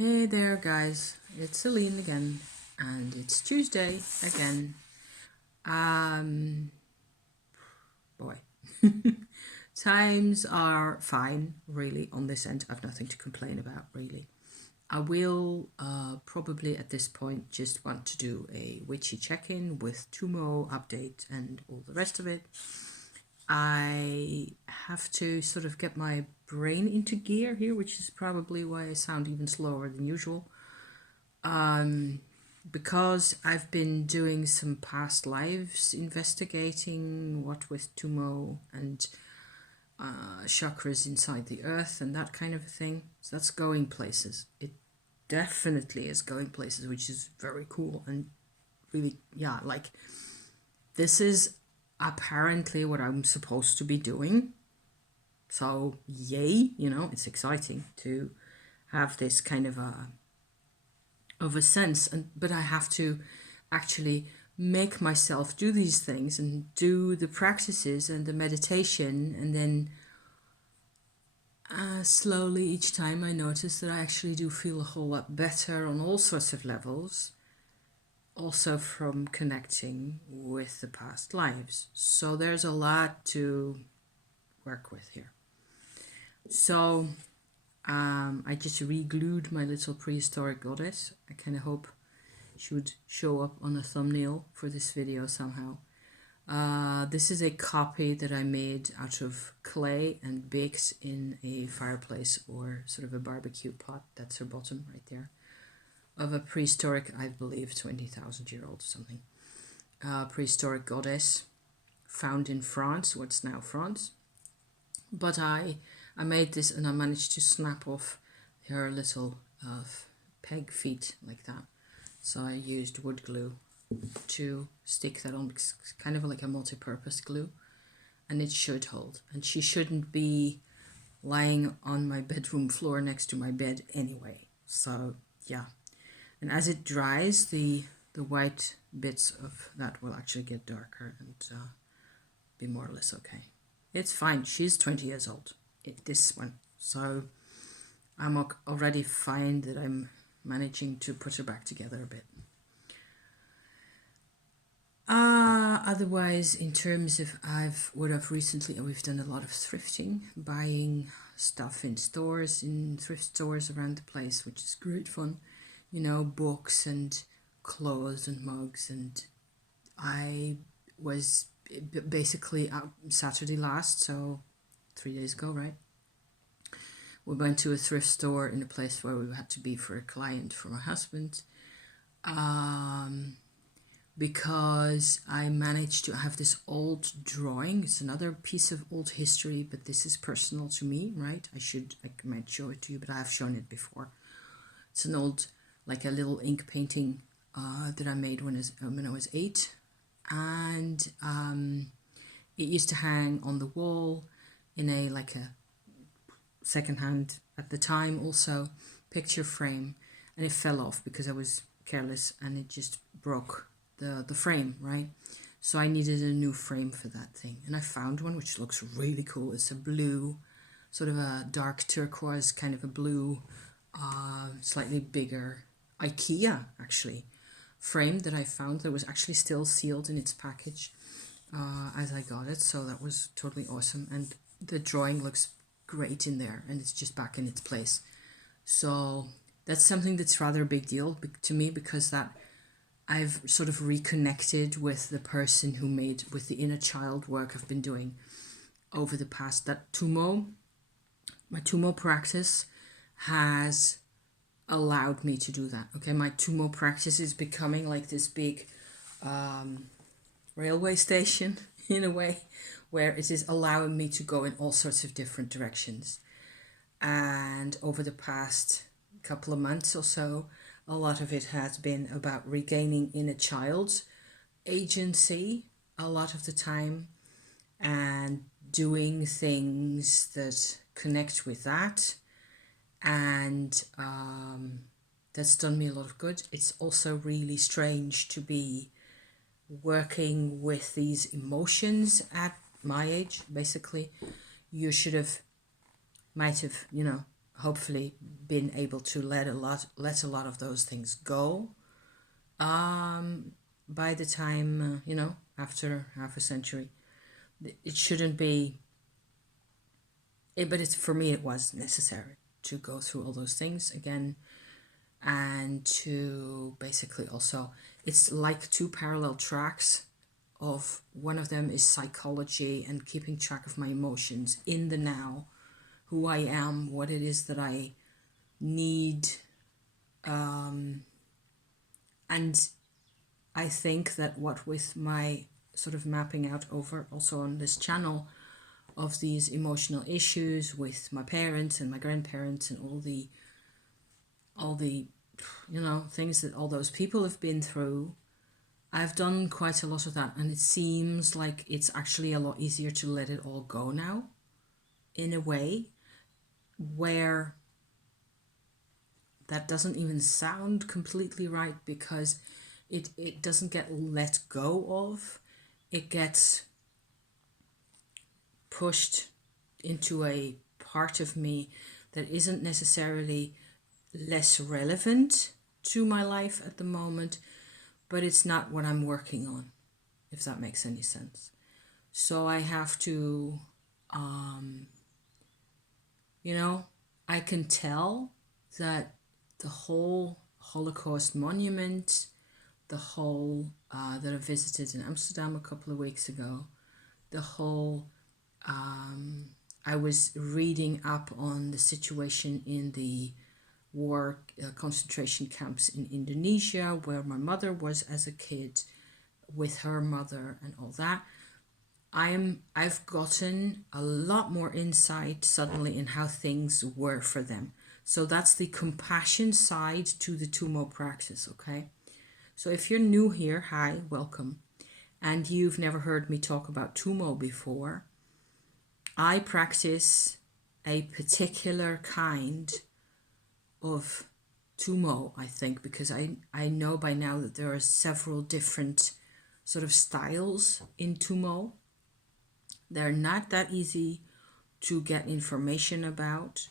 Hey there, guys. It's Celine again, and it's Tuesday again. Um, boy, times are fine, really, on this end. I've nothing to complain about, really. I will probably at this point just want to do a witchy check-in with Tummo update and all the rest of it. I have to sort of get my brain into gear here, which is probably why I sound even slower than usual. Because I've been doing some past lives investigating what with Tummo and chakras inside the earth and that kind of a thing. So that's going places. It definitely is going places, which is very cool and really, yeah, like this is apparently what I'm supposed to be doing. So yay, it's exciting to have this kind of a sense, but I have to actually make myself do these things and do the practices and the meditation, and then slowly each time I notice that I actually do feel a whole lot better on all sorts of levels, also from connecting with the past lives. So there's a lot to work with here. So I just re-glued my little prehistoric goddess. I kind of hope she would show up on a thumbnail for this video somehow. This is a copy that I made out of clay and baked in a fireplace or sort of a barbecue pot. That's her bottom right there. Of a prehistoric, I believe, 20,000-year-old or something. Prehistoric goddess found in France, what's now France. But I made this and I managed to snap off her little peg feet like that. So I used wood glue to stick that on, it's kind of like a multi-purpose glue, and it should hold. And she shouldn't be lying on my bedroom floor next to my bed anyway. So yeah, and as it dries, the white bits of that will actually get darker and be more or less okay. It's fine. She's 20 years old. This one. So I'm already fine that I'm managing to put her back together a bit. Otherwise, in terms of we've done a lot of thrifting, buying stuff in stores, in thrift stores around the place, which is great fun. Books and clothes and mugs. And I was basically out Saturday last, so 3 days ago, right? We went to a thrift store in a place where we had to be for a client for my husband. Because I managed to have this old drawing. It's another piece of old history, but this is personal to me, right? I might show it to you, but I have shown it before. It's an old, like a little ink painting that I made when I was 8. And it used to hang on the wall in a secondhand at the time also picture frame, and it fell off because I was careless and it just broke the frame, right? So I needed a new frame for that thing, and I found one which looks really cool. It's a blue, sort of a dark turquoise kind of a blue, slightly bigger IKEA actually frame that I found that was actually still sealed in its package as I got it. So that was totally awesome, and the drawing looks great in there, and it's just back in its place. So that's something that's rather a big deal to me, because that I've sort of reconnected with the person who made, with the inner child work I've been doing over the past, that Tummo, my Tummo practice has allowed me to do that. Okay, my Tummo practice is becoming like this big railway station in a way, where it is allowing me to go in all sorts of different directions. And over the past couple of months or so, a lot of it has been about regaining inner child's agency a lot of the time, and doing things that connect with that. And that's done me a lot of good. It's also really strange to be working with these emotions at my age. Basically, you might have, hopefully been able to let a lot of those things go by the time, after half a century. It shouldn't be, but it's, for me, it was necessary to go through all those things again, and to basically also, it's like two parallel tracks. Of one of them is psychology and keeping track of my emotions in the now, who I am, what it is that I need. And I think that what with my sort of mapping out over also on this channel of these emotional issues with my parents and my grandparents and all the things that all those people have been through, I've done quite a lot of that, and it seems like it's actually a lot easier to let it all go now, in a way where that doesn't even sound completely right, because it doesn't get let go of. It gets pushed into a part of me that isn't necessarily less relevant to my life at the moment, but it's not what I'm working on, if that makes any sense. So I have to, I can tell that the whole Holocaust monument, the whole that I visited in Amsterdam a couple of weeks ago, the whole, I was reading up on the situation in the war concentration camps in Indonesia, where my mother was as a kid with her mother and all that. I've gotten a lot more insight suddenly in how things were for them. So that's the compassion side to the Tummo practice, okay? So if you're new here, hi, welcome. And you've never heard me talk about Tummo before, I practice a particular kind of Tummo, I think, because I know by now that there are several different sort of styles in Tummo. They're not that easy to get information about.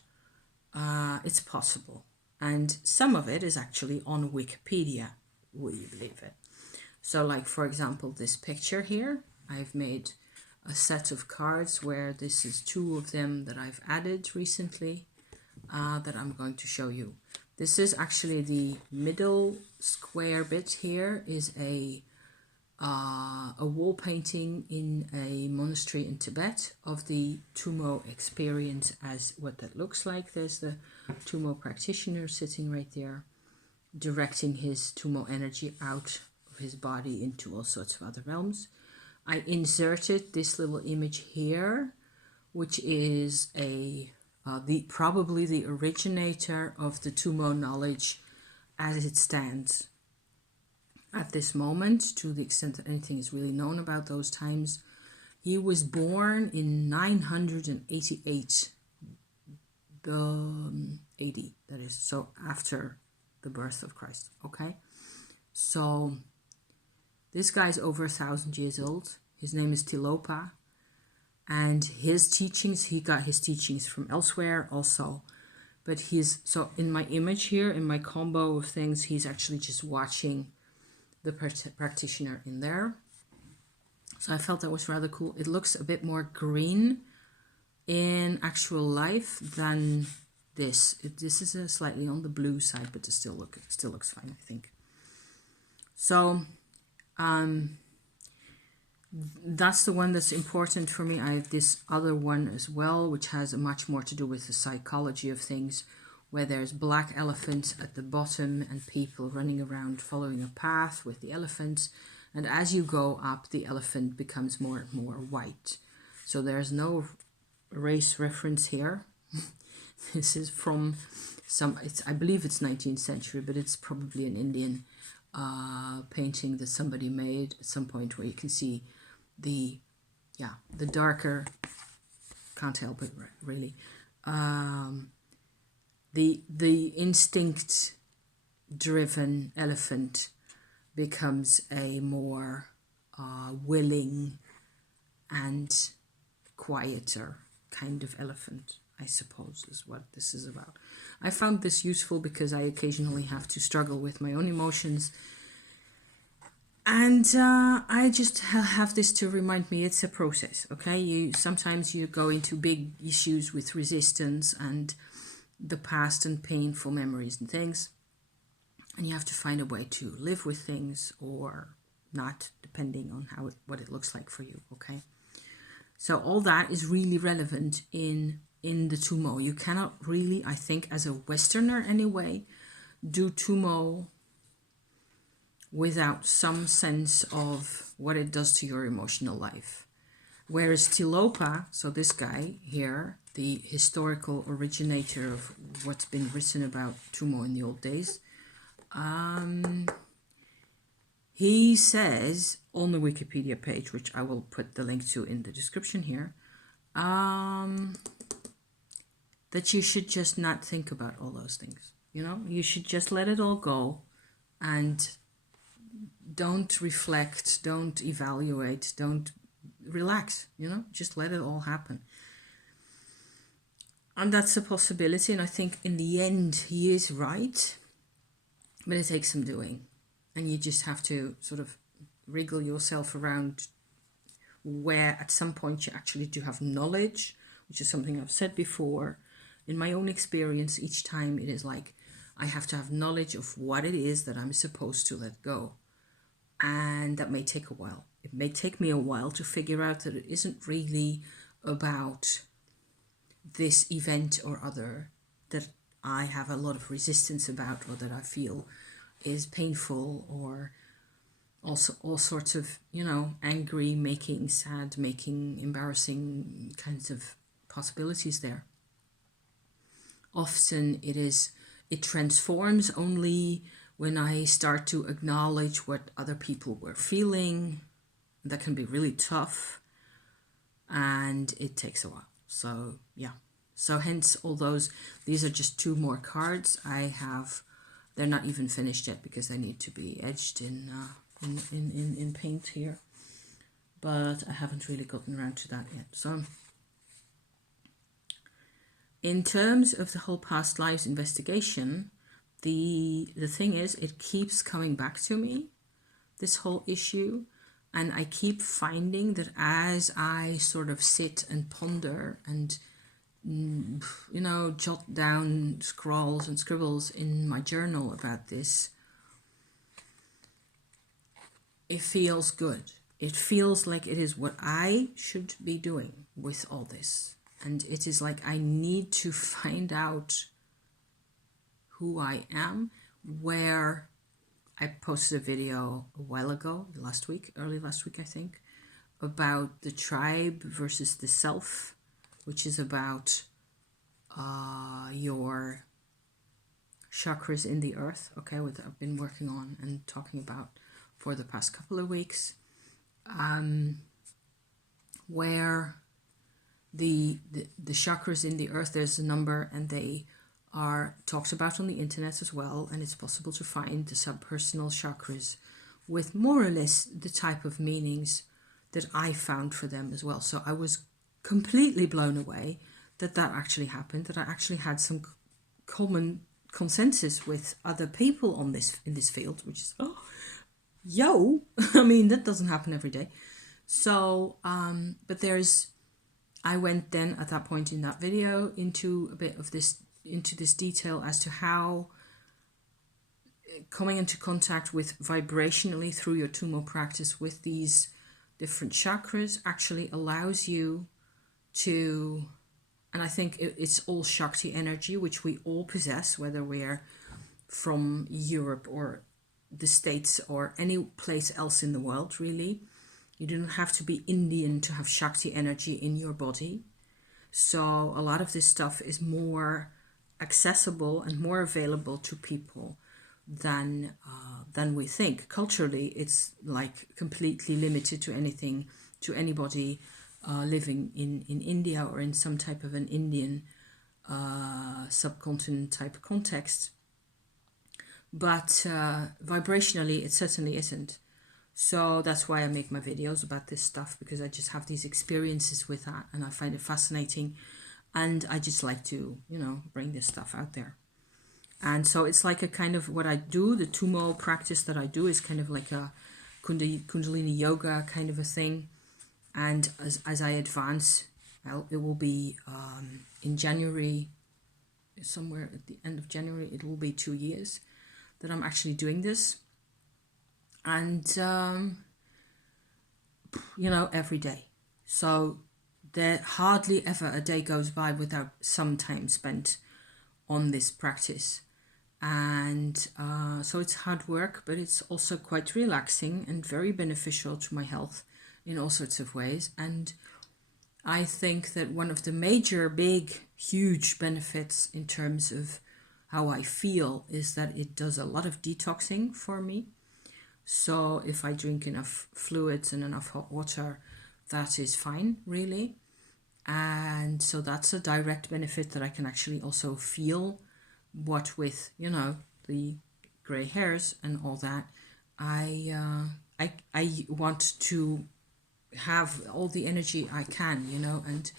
It's possible. And some of it is actually on Wikipedia, will you believe it? So like, for example, this picture here, I've made a set of cards where this is two of them that I've added recently that I'm going to show you. This is actually the middle square bit here is a wall painting in a monastery in Tibet of the Tummo experience as what that looks like. There's the Tummo practitioner sitting right there, directing his Tummo energy out of his body into all sorts of other realms. I inserted this little image here, which is probably the originator of the Tummo knowledge as it stands at this moment, to the extent that anything is really known about those times. He was born in 988 AD, that is, so after the birth of Christ, okay? So this guy's over 1,000 years old. His name is Tilopa, and his teachings, he got his teachings from elsewhere also, but so in my image here, in my combo of things, he's actually just watching the practitioner in there. So I felt that was rather cool. It looks a bit more green in actual life than this. This is a slightly on the blue side, but it still looks fine, I think. So that's the one that's important for me. I have this other one as well, which has much more to do with the psychology of things, where there's black elephants at the bottom and people running around following a path with the elephants. And as you go up, the elephant becomes more and more white. So there's no race reference here. This is from I believe it's 19th century, but it's probably an Indian painting that somebody made at some point, where you can see the darker, can't help it really. The instinct driven elephant becomes a more willing and quieter kind of elephant. I suppose is what this is about. I found this useful because I occasionally have to struggle with my own emotions. And I just have this to remind me it's a process, okay? Sometimes you go into big issues with resistance and the past and painful memories and things. And you have to find a way to live with things or not, depending on what it looks like for you, okay? So all that is really relevant in the Tummo. You cannot really, I think, as a Westerner anyway, do Tummo without some sense of what it does to your emotional life. Whereas Tilopa, so this guy here, the historical originator of what's been written about Tummo in the old days, he says on the Wikipedia page, which I will put the link to in the description here, that you should just not think about all those things. You know, you should just let it all go and don't reflect, don't evaluate, don't relax, you know, just let it all happen. And that's a possibility. And I think in the end, he is right, but it takes some doing. And you just have to sort of wriggle yourself around where at some point you actually do have knowledge, which is something I've said before. In my own experience, each time it is like, I have to have knowledge of what it is that I'm supposed to let go. And that may take a while. It may take me a while to figure out that it isn't really about this event or other that I have a lot of resistance about, or that I feel is painful, or also all sorts of, you know, angry making, sad making, embarrassing kinds of possibilities there. Often it transforms only when I start to acknowledge what other people were feeling. That can be really tough, and it takes a while. So yeah, so hence all those, these are just 2 more cards I have. They're not even finished yet because they need to be edged in paint here, but I haven't really gotten around to that yet. So in terms of the whole past lives investigation, the thing is, it keeps coming back to me, this whole issue, and I keep finding that as I sort of sit and ponder and, you know, jot down scrawls and scribbles in my journal about this, it feels good. It feels like it is what I should be doing with all this. And it is like I need to find out who I am, where I posted a video a while ago, early last week, I think, about the tribe versus the self, which is about your chakras in the earth, okay, what I've been working on and talking about for the past couple of weeks, where the chakras in the earth, there's a number, and they are talked about on the internet as well, and it's possible to find the subpersonal chakras with more or less the type of meanings that I found for them as well. So I was completely blown away that actually happened, that I actually had some common consensus with other people on this, in this field, which is, oh, yo, I mean, that doesn't happen every day. So, but I went then at that point in that video into a bit of this, into this detail as to how coming into contact with vibrationally through your Tummo practice with these different chakras actually allows you to, and I think it's all Shakti energy, which we all possess, whether we're from Europe or the States or any place else in the world, really. You don't have to be Indian to have Shakti energy in your body. So a lot of this stuff is more accessible and more available to people than we think. Culturally, it's like completely limited to anybody living in India or in some type of an Indian subcontinent type context. But vibrationally, it certainly isn't. So that's why I make my videos about this stuff, because I just have these experiences with that and I find it fascinating. And I just like to, bring this stuff out there. And so it's like a kind of what I do, the Tummo practice that I do is kind of like a Kundalini yoga kind of a thing. And as I advance, it will be in January, somewhere at the end of January, it will be 2 years that I'm actually doing this. And, every day. So there hardly ever a day goes by without some time spent on this practice. And so it's hard work, but it's also quite relaxing and very beneficial to my health in all sorts of ways. And I think that one of the major, big, huge benefits in terms of how I feel is that it does a lot of detoxing for me. So if I drink enough fluids and enough hot water, that is fine, really. And so that's a direct benefit that I can actually also feel. What with, the gray hairs and all that, I want to have all the energy I can, and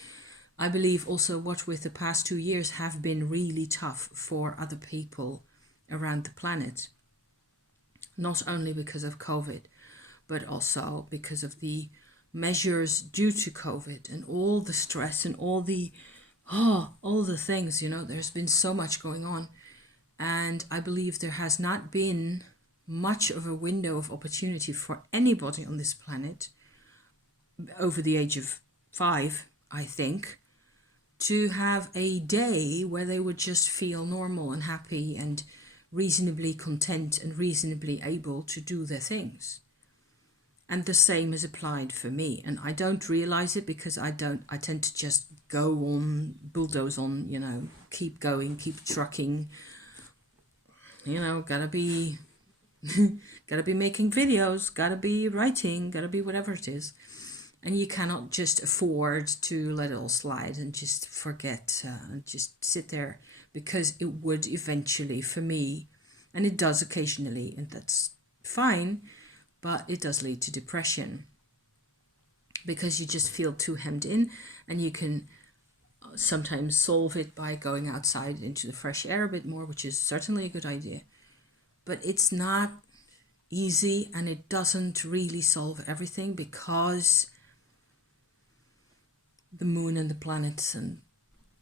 I believe also what with the past 2 years have been really tough for other people around the planet. Not only because of COVID, but also because of the measures due to COVID and all the stress and all the things, there's been so much going on. And I believe there has not been much of a window of opportunity for anybody on this planet over the age of 5, I think, to have a day where they would just feel normal and happy and reasonably content and reasonably able to do their things. And the same is applied for me. And I don't realize it because I tend to just go on, bulldoze on, keep going, keep trucking, gotta be making videos, gotta be writing, gotta be whatever it is. And you cannot just afford to let it all slide and just forget, just sit there, because it would eventually, for me, and it does occasionally, and that's fine, but it does lead to depression because you just feel too hemmed in. And you can sometimes solve it by going outside into the fresh air a bit more, which is certainly a good idea. But it's not easy, and it doesn't really solve everything, because the moon and the planets and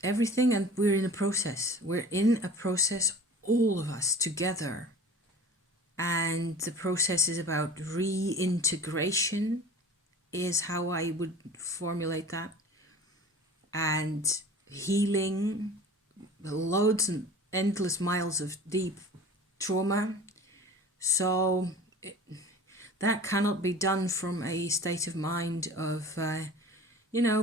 everything, and we're in a process. We're in a process, all of us together. And the process is about reintegration, is how I would formulate that. And healing loads and endless miles of deep trauma. So that cannot be done from a state of mind of,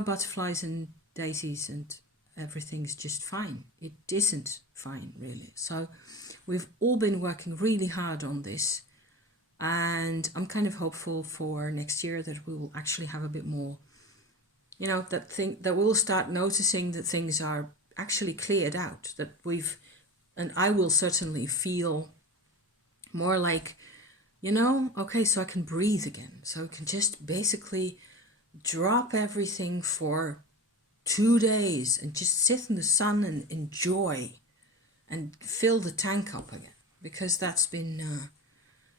butterflies and daisies and everything's just fine. It isn't fine, really. So we've all been working really hard on this. And I'm kind of hopeful for next year that we will actually have a bit more, that we'll start noticing that things are actually cleared out, and I will certainly feel more like, okay, so I can breathe again. So I can just basically drop everything for 2 days and just sit in the sun and enjoy and fill the tank up again, because that's been,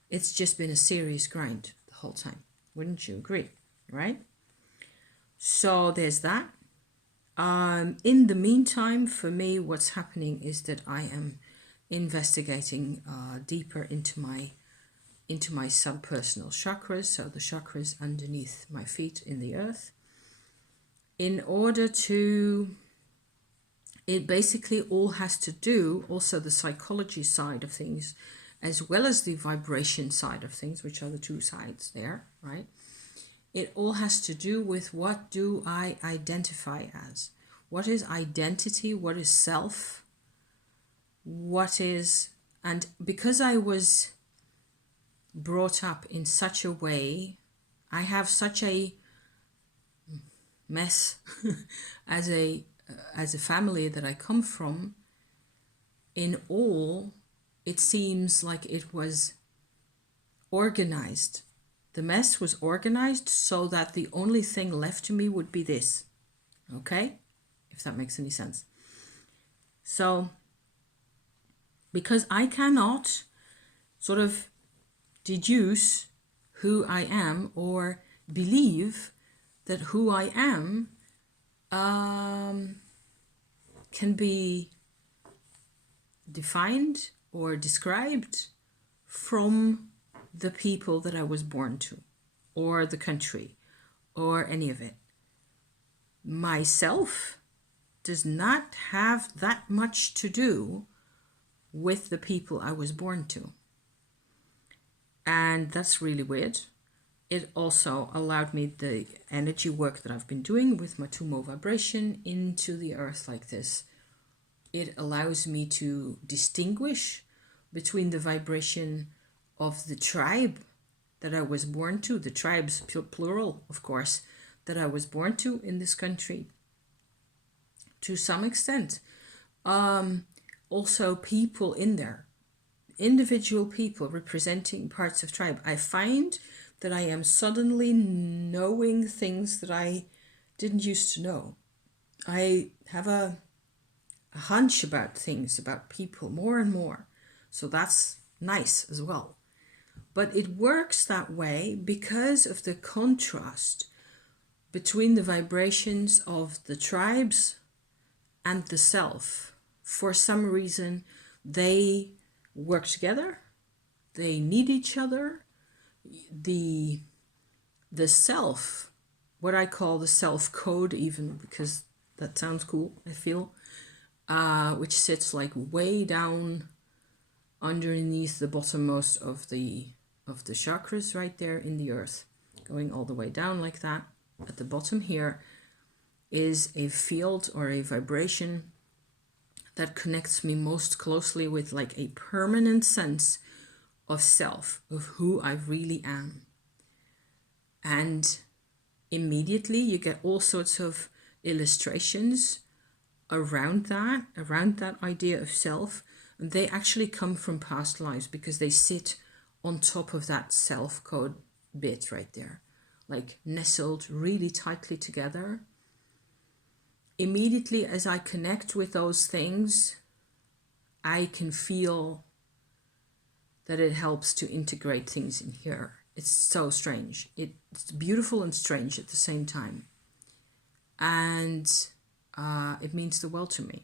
it's just been a serious grind the whole time. Wouldn't you agree, right? So there's that. In the meantime, for me, what's happening is that I am investigating deeper into my subpersonal chakras, so the chakras underneath my feet in the earth, in order to, it basically all has to do, also the psychology side of things, as well as the vibration side of things, which are the two sides there, right? It all has to do with, what do I identify as? What is identity? What is self? What is, and because I was brought up in such a way, I have such a mess as a family that I come from. In all, it seems like it was organized. The mess was organized so that the only thing left to me would be this. Okay? if that makes any sense. So, because I cannot sort of deduce who I am or believe that who I am can be defined or described from the people that I was born to, or the country, or any of it. Myself does not have that much to do with the people I was born to. And that's really weird. It also allowed me the energy work that I've been doing with my Tummo vibration into the earth like this. It allows me to distinguish between the vibration of the tribe that I was born to, the tribes, plural, of course, that I was born to in this country, to some extent. Also people in there, individual people representing parts of tribe. I find that I am suddenly knowing things that I didn't used to know. I have a hunch about things, about people, more and more. So that's nice as well. But it works that way because of the contrast between the vibrations of the tribes and the self. For some reason, they work together. They need each other. The self, what I call the self code, even because that sounds cool, I feel, which sits like way down underneath the bottommost of the chakras right there in the earth, going all the way down like that. At the bottom here is a field or a vibration that connects me most closely with like a permanent sense of self, of who I really am. And immediately you get all sorts of illustrations around that idea of self. And they actually come from past lives because they sit on top of that self code bit right there, like nestled really tightly together. Immediately as I connect with those things, I can feel that it helps to integrate things in here. It's so strange. It's beautiful and strange at the same time. And it means the world to me.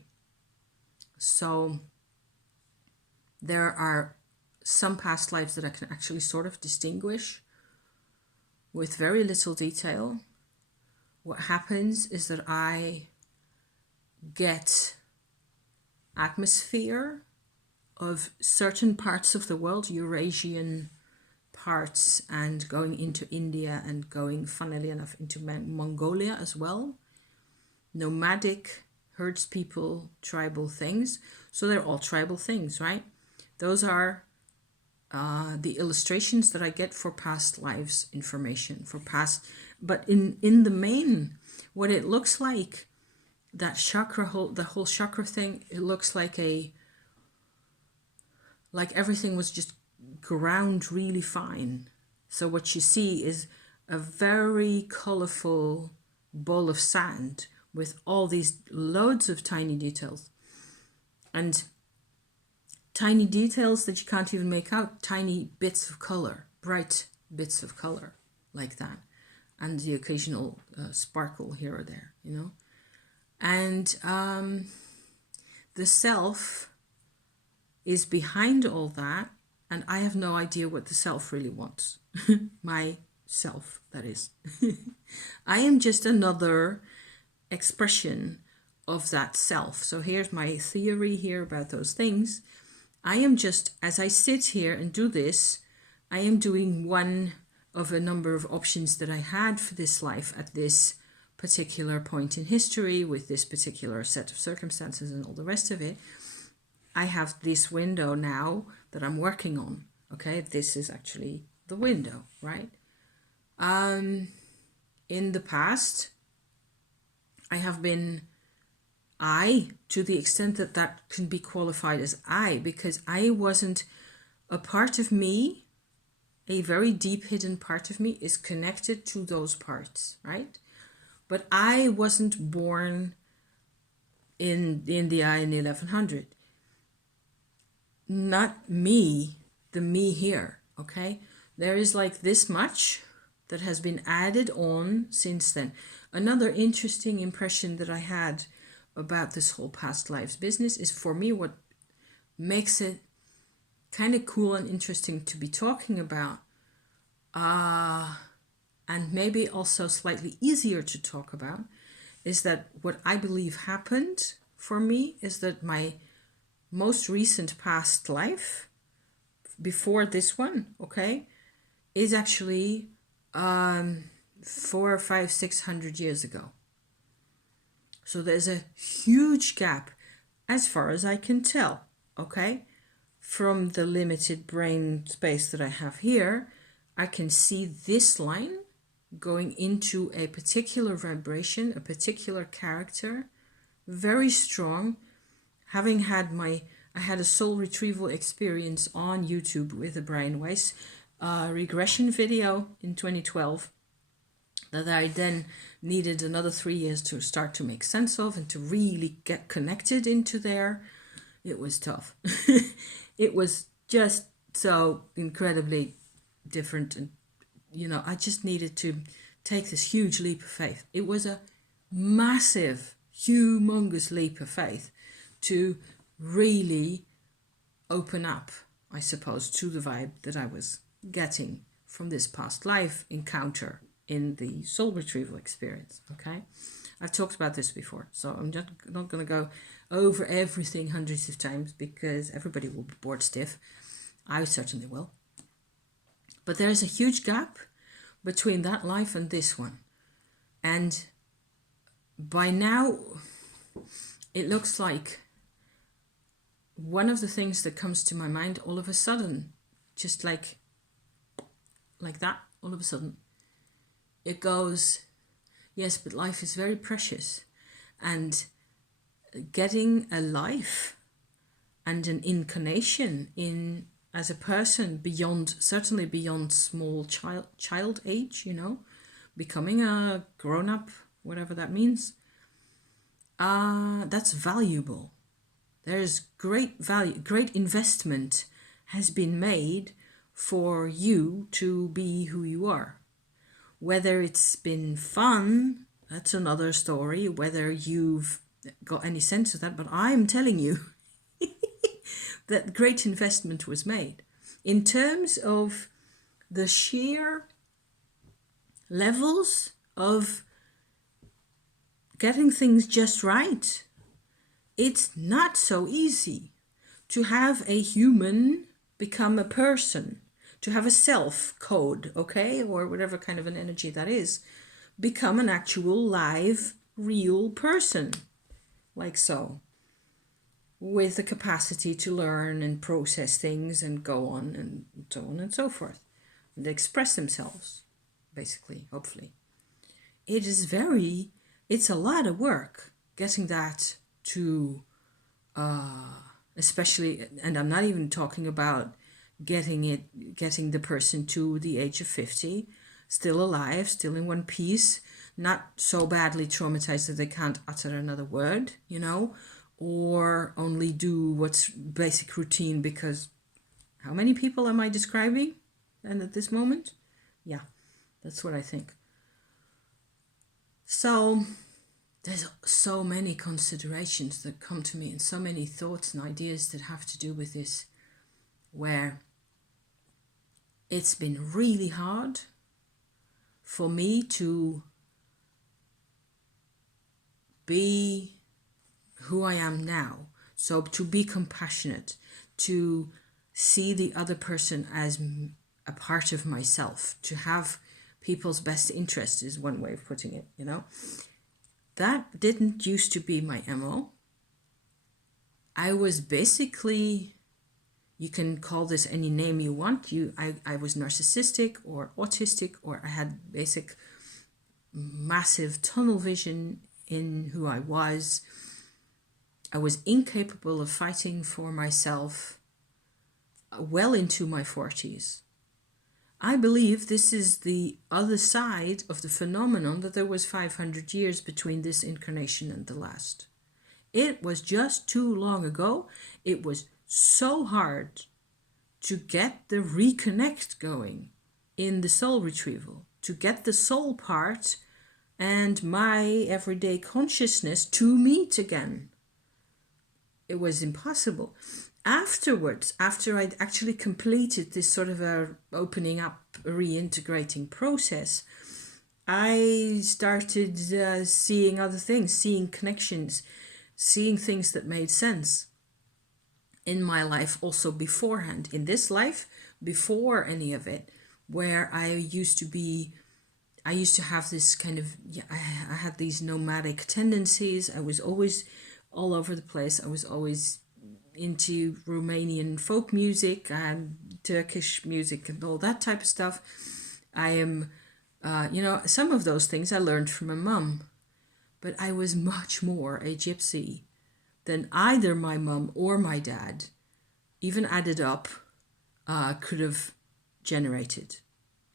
So there are some past lives that I can actually sort of distinguish with very little detail. What happens is that I get atmosphere of certain parts of the world, Eurasian parts, and going into India and going, funnily enough, into Mongolia as well. Nomadic herdspeople, tribal things. So they're all tribal things, right? Those are the illustrations that I get for past lives information, for past, but in the main, what it looks like, that chakra, the whole chakra thing, it looks like everything was just ground really fine. So what you see is a very colorful ball of sand with all these loads of tiny details. And tiny details that you can't even make out, tiny bits of color, bright bits of color like that. And the occasional sparkle here or there, you know. And the self is behind all that, and I have no idea what the self really wants. My self, that is. I am just another expression of that self. So here's my theory here about those things. I am just, as I sit here and do this, I am doing one of a number of options that I had for this life at this particular point in history with this particular set of circumstances and all the rest of it. I have this window now that I'm working on. Okay, this is actually the window, right? In the past, I have been to the extent that that can be qualified as because I wasn't a part of me, a very deep hidden part of me is connected to those parts, right? But I wasn't born in India in 1100. Not me, the me here, okay? There is like this much that has been added on since then. Another interesting impression that I had about this whole past lives business is, for me, what makes it kind of cool and interesting to be talking about, and maybe also slightly easier to talk about, is that what I believe happened for me is that my most recent past life, before this one, okay, is actually 400, 500, 600 years ago. So there's a huge gap, as far as I can tell, okay? From the limited brain space that I have here, I can see this line going into a particular vibration, a particular character, very strong. Having had I had a soul retrieval experience on YouTube with a brainwise regression video in 2012 that I then needed another 3 years to start to make sense of and to really get connected into there. It was tough. It was just so incredibly different, and I just needed to take this huge leap of faith. It was a massive, humongous leap of faith to really open up, I suppose, to the vibe that I was getting from this past life encounter in the soul retrieval experience. Okay, I've talked about this before, so I'm just not going to go over everything hundreds of times because everybody will be bored stiff. I certainly will. But there's a huge gap between that life and this one. And by now, it looks like one of the things that comes to my mind all of a sudden, just like that, all of a sudden, it goes, yes, but life is very precious. And getting a life and an incarnation in as a person beyond, certainly beyond small child age, becoming a grown-up, whatever that means, that's valuable. There's great value, great investment has been made for you to be who you are. Whether it's been fun, that's another story, whether you've got any sense of that, but I'm telling you that great investment was made. In terms of the sheer levels of getting things just right, it's not so easy to have a human become a person, to have a self code, okay, or whatever kind of an energy that is, become an actual live, real person, like so, with the capacity to learn and process things and go on and so on and so forth, and express themselves, basically, hopefully. It's a lot of work getting that to, especially, and I'm not even talking about getting the person to the age of 50, still alive, still in one piece, not so badly traumatized that they can't utter another word, or only do what's basic routine, because how many people am I describing? And at this moment? Yeah, that's what I think. So there's so many considerations that come to me and so many thoughts and ideas that have to do with this, where it's been really hard for me to be who I am now. So to be compassionate, to see the other person as a part of myself, to have people's best interest is one way of putting it, That didn't used to be my MO. I was basically, you can call this any name you want. I was narcissistic or autistic, or I had basic massive tunnel vision in who I was. I was incapable of fighting for myself well into my 40s. I believe this is the other side of the phenomenon that there was 500 years between this incarnation and the last. It was just too long ago. It was so hard to get the reconnect going in the soul retrieval, to get the soul part and my everyday consciousness to meet again. It was impossible. Afterwards, after I'd actually completed this sort of a opening up, reintegrating process, I started seeing other things, seeing connections, seeing things that made sense in my life also beforehand. In this life, before any of it, where I used to have this kind of, I had these nomadic tendencies. I was always all over the place. I was always into Romanian folk music and Turkish music and all that type of stuff. I am, some of those things I learned from my mum, but I was much more a gypsy than either my mum or my dad, even added up, could have generated,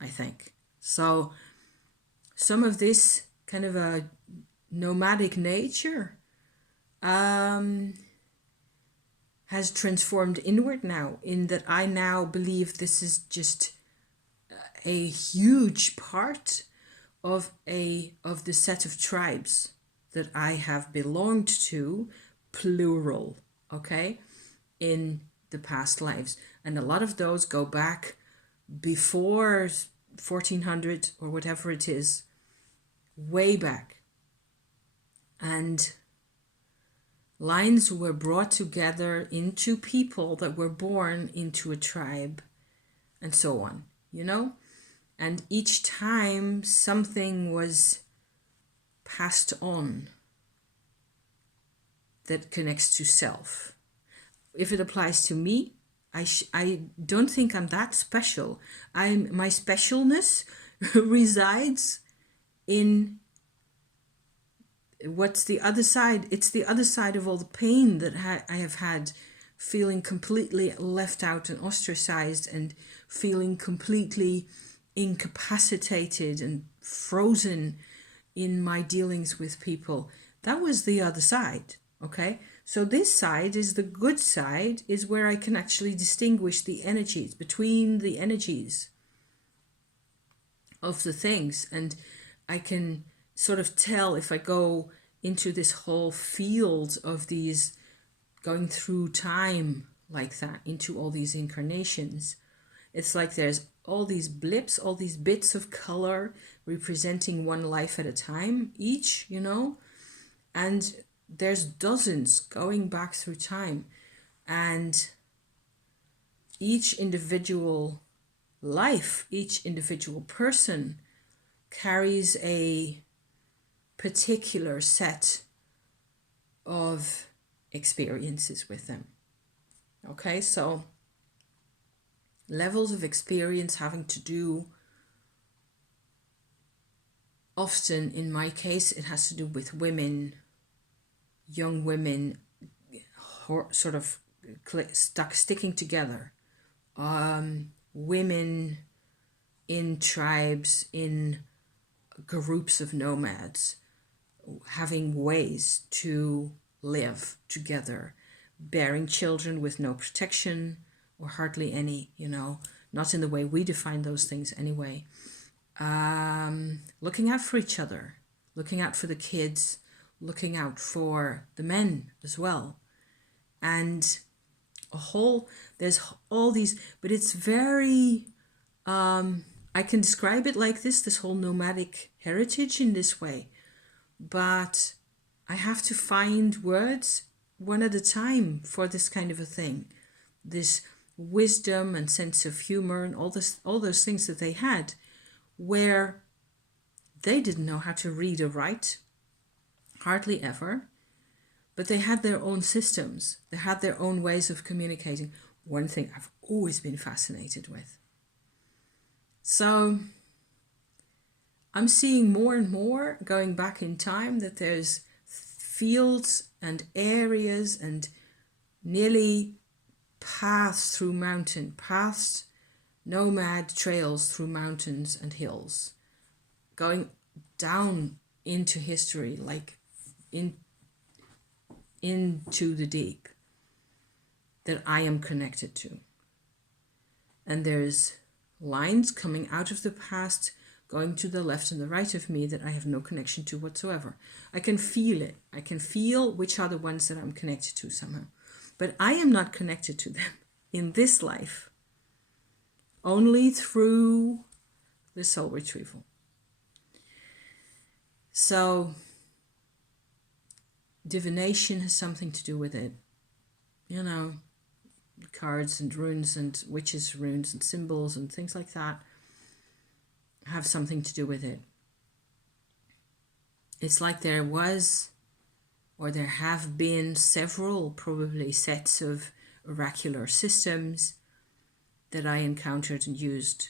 I think. So some of this kind of a nomadic nature has transformed inward now, in that I now believe this is just a huge part of the set of tribes that I have belonged to, plural, okay, in the past lives. And a lot of those go back before 1400 or whatever it is, way back. And lines were brought together into people that were born into a tribe and so on, And each time something was passed on that connects to self. If it applies to me, I don't think I'm that special. My specialness resides in what's the other side. It's the other side of all the pain that I have had, feeling completely left out and ostracized, and feeling completely incapacitated and frozen in my dealings with people. That was the other side, okay? So this side is the good side, is where I can actually distinguish the energies, between the energies of the things. And I can sort of tell, if I go into this whole field of these, going through time like that, into all these incarnations, it's like there's all these blips, all these bits of color representing one life at a time each, and there's dozens going back through time, and each individual life, each individual person carries a particular set of experiences with them. Okay, so levels of experience having to do, often in my case, it has to do with women, young women, sort of sticking together, women in tribes, in groups of nomads, having ways to live together, bearing children with no protection or hardly any, not in the way we define those things anyway. Looking out for each other, looking out for the kids, looking out for the men as well. And there's all these, but it's very, I can describe it like this whole nomadic heritage in this way, but I have to find words one at a time for this kind of a thing. This wisdom and sense of humor and all those things that they had, where they didn't know how to read or write, hardly ever, but they had their own systems. They had their own ways of communicating. One thing I've always been fascinated with. So I'm seeing more and more, going back in time, that there's fields and areas and nearly paths through paths, nomad trails through mountains and hills, going down into history, like into the deep that I am connected to. And there's lines coming out of the past, going to the left and the right of me that I have no connection to whatsoever. I can feel it. I can feel which are the ones that I'm connected to somehow. But I am not connected to them in this life, only through the soul retrieval. So divination has something to do with it. You know, cards and runes and witches' runes and symbols and things like that have something to do with it. It's like there was, or there have been several probably sets of oracular systems that I encountered and used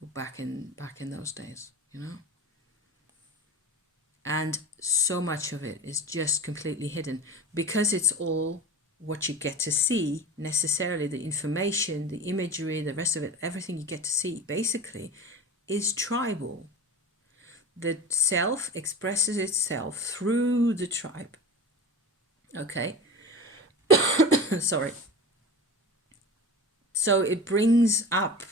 back in those days, you know. And so much of it is just completely hidden because it's all what you get to see necessarily. The information, the imagery, the rest of it, everything you get to see basically is tribal. The self expresses itself through the tribe. Okay. Sorry. So it brings up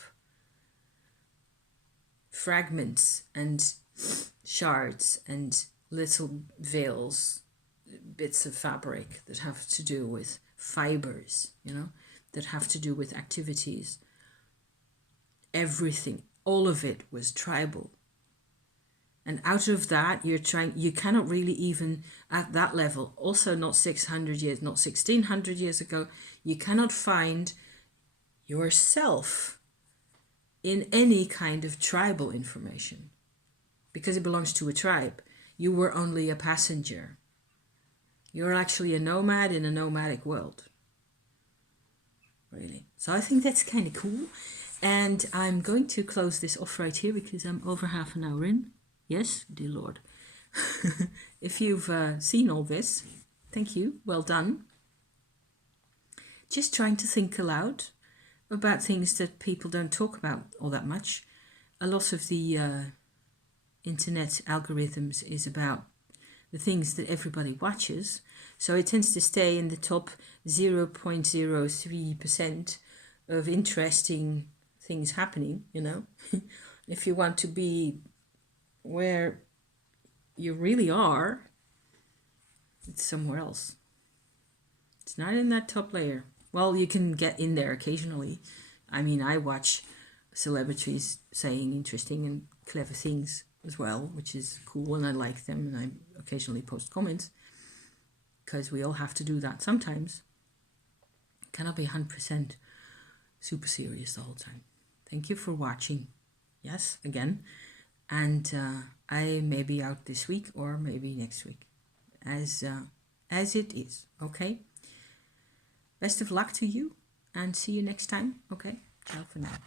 fragments and shards and little veils, bits of fabric that have to do with fibers, you know, that have to do with activities. Everything, all of it was tribal. And out of that, you cannot really even at that level, also not 600 years, not 1600 years ago, you cannot find yourself in any kind of tribal information because it belongs to a tribe. You were only a passenger. You're actually a nomad in a nomadic world. Really. So I think that's kind of cool. And I'm going to close this off right here because I'm over half an hour in. Yes, dear Lord. If you've seen all this, thank you. Well done. Just trying to think aloud about things that people don't talk about all that much. A lot of the internet algorithms is about the things that everybody watches. So it tends to stay in the top 0.03% of interesting things happening, you know. If you want to be where you really are, it's somewhere else. It's not in that top layer. Well, you can get in there occasionally. I mean, I watch celebrities saying interesting and clever things as well, which is cool, and I like them, and I occasionally post comments because we all have to do that sometimes. Cannot be 100% super serious the whole time. Thank you for watching. Yes, again. And I may be out this week or maybe next week, as it is. Okay. Best of luck to you, and see you next time. Okay. Ciao for now.